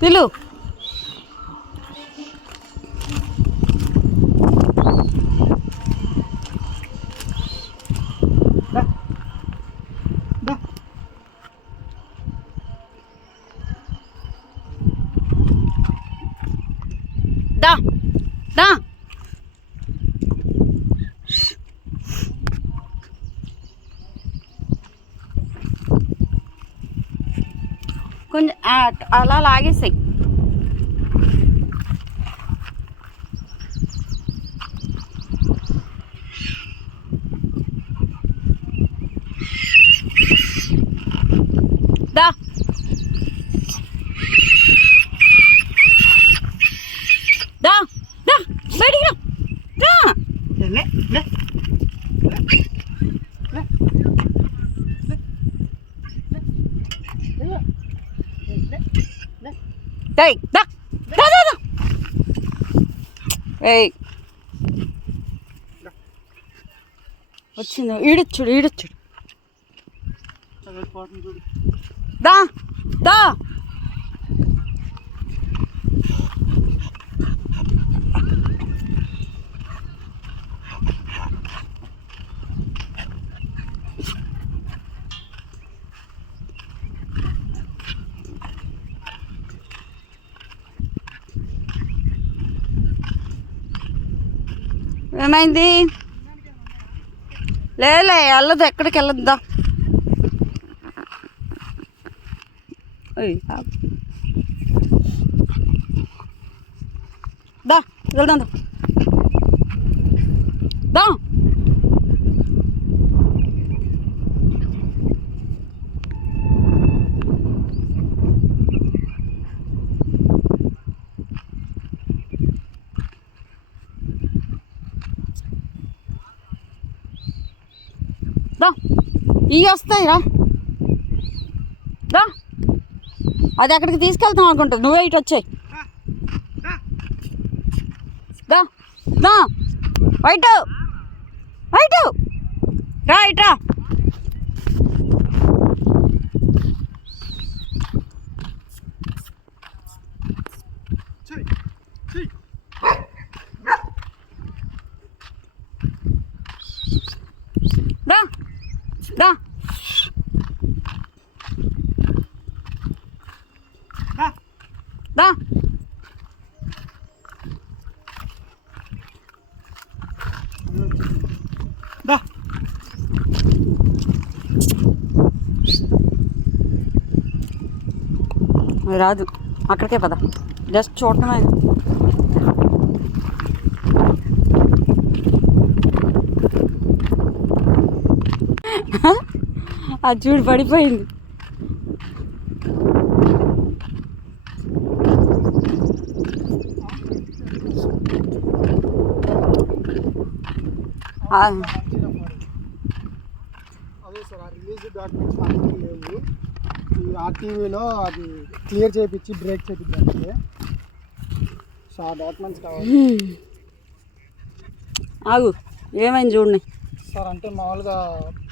పిలు దా దా కొంచెం అలా లాగేసాయి. దా దా దా బయటికి రా. వచ్చింది ఈడొచ్చుడు ఈడొచ్చుడు. దా దా ఏమైంది? లేలే వెళ్ళదు, ఎక్కడికి వెళ్ళొద్దా. దా వెళ్దాం దా. దా ఇవి వస్తాయి రా. దా అది అక్కడికి తీసుకెళ్తాం అనుకుంటుంది, నువ్వే ఇటు వచ్చాయి. దా దా వైట్ వైట్ రా ఇట్రా. దా దా దా దా. రాదు, అక్కడికే పద, జస్ట్ చూడటమే. అది చూడు పడిపోయింది. అదే సార్, ఆ రిలీజ్ డాక్యుమెంట్స్ అన్నీ లేవు. ఈ ఆర్టీవీలో అది క్లియర్ చేయించి బ్రేక్ చేయించడానికి, సో ఆ డాక్యుమెంట్స్ కావాలి. ఆగు, ఏమైంది చూడండి సార్. అంటే మామూలుగా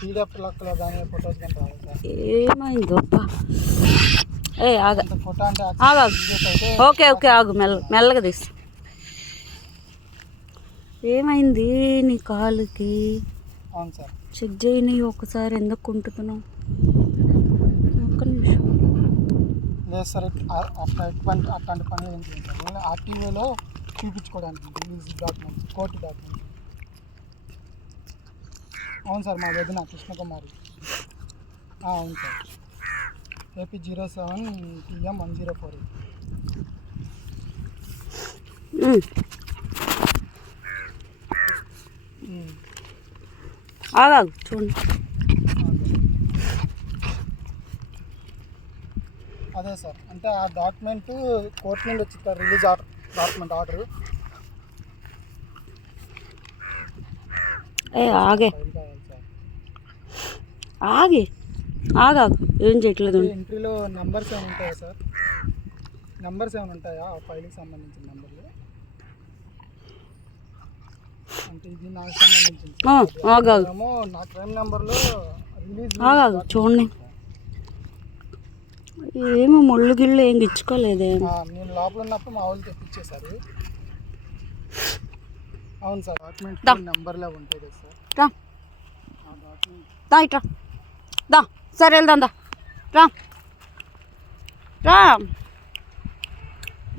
పీడిఎఫ్ లెక్కలో కానీ ఫొటోస్ కానీ రావాలి సార్. ఏమైంది అబ్బా? ఏ ఆగ, ఫోటో అంటే ఓకే ఓకే ఆగు, మెల్లగా తీసు. ఏమైంది నీ కాలుకి? అవును సార్, చెక్ చేయని ఒకసారి ఎందుకు కుంటున్నావు? ఒక్క నిమిషం. లేదు సార్, అట్లాంటి పని ఏం చేయండి సార్. నేను ఆర్టీవీలో చూపించుకోవడానికి రిలీజ్ డాక్యుమెంట్స్, కోర్టు డాక్యుమెంట్స్. అవును సార్, మా వదిన కృష్ణకుమారి. అవును సార్, ఏపీ 07 TM 1048. ఆగాగు చూడండి. అదే సార్, అంటే ఆ డాక్యుమెంట్ కోర్టు నుండి వచ్చింది సార్, రిలీజ్ డాక్యుమెంట్ ఆర్డర్. ఆగే ఆగే ఆగాగు, ఏం చేయట్లేదు. ఎంట్రీలో నెంబర్స్ ఏమైనా ఉంటాయా సార్? నెంబర్స్ ఏమైనా ఉంటాయా ఆ ఫైల్కి సంబంధించిన నెంబర్లు? అంటే ఇది నాకు సంబంధించింది నా క్రైమ్ నెంబర్లో రిలీజ్ ఆగాగు చూడండి. ఏమో ముళ్ళు గిళ్ళు ఏం గిచ్చుకోలేదే. నేను లోపల ఉన్నప్పుడు మా వాళ్ళు తెప్పించేశారు. అవును సార్, డాక్యుమెంట్ నెంబర్లో ఉంటాయి కదా సార్. రా దా ఇట్రా దా, సరే వెళ్దాం దా, రా రా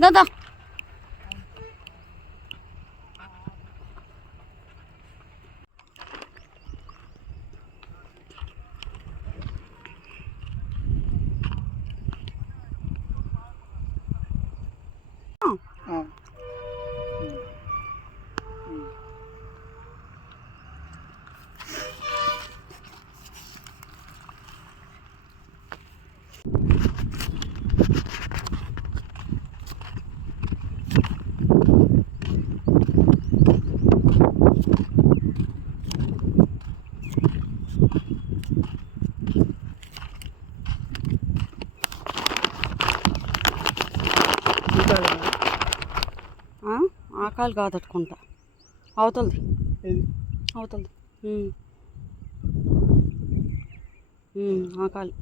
దా దా. ఆకాలు కాదట్టుకుంటా, అవుతుంది అవుతుంది. ఆకాలు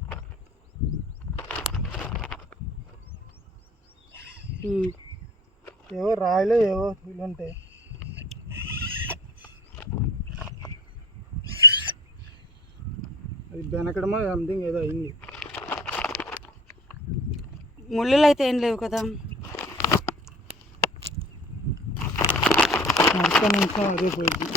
ఏవో రాయిలో ఏవో ఉంటాయి. అది బెనకడమో సంథింగ్ ఏదో అయింది. ముళ్ళులు అయితే ఏం లేవు కదా. నడుచుకొని అదే పోయింది.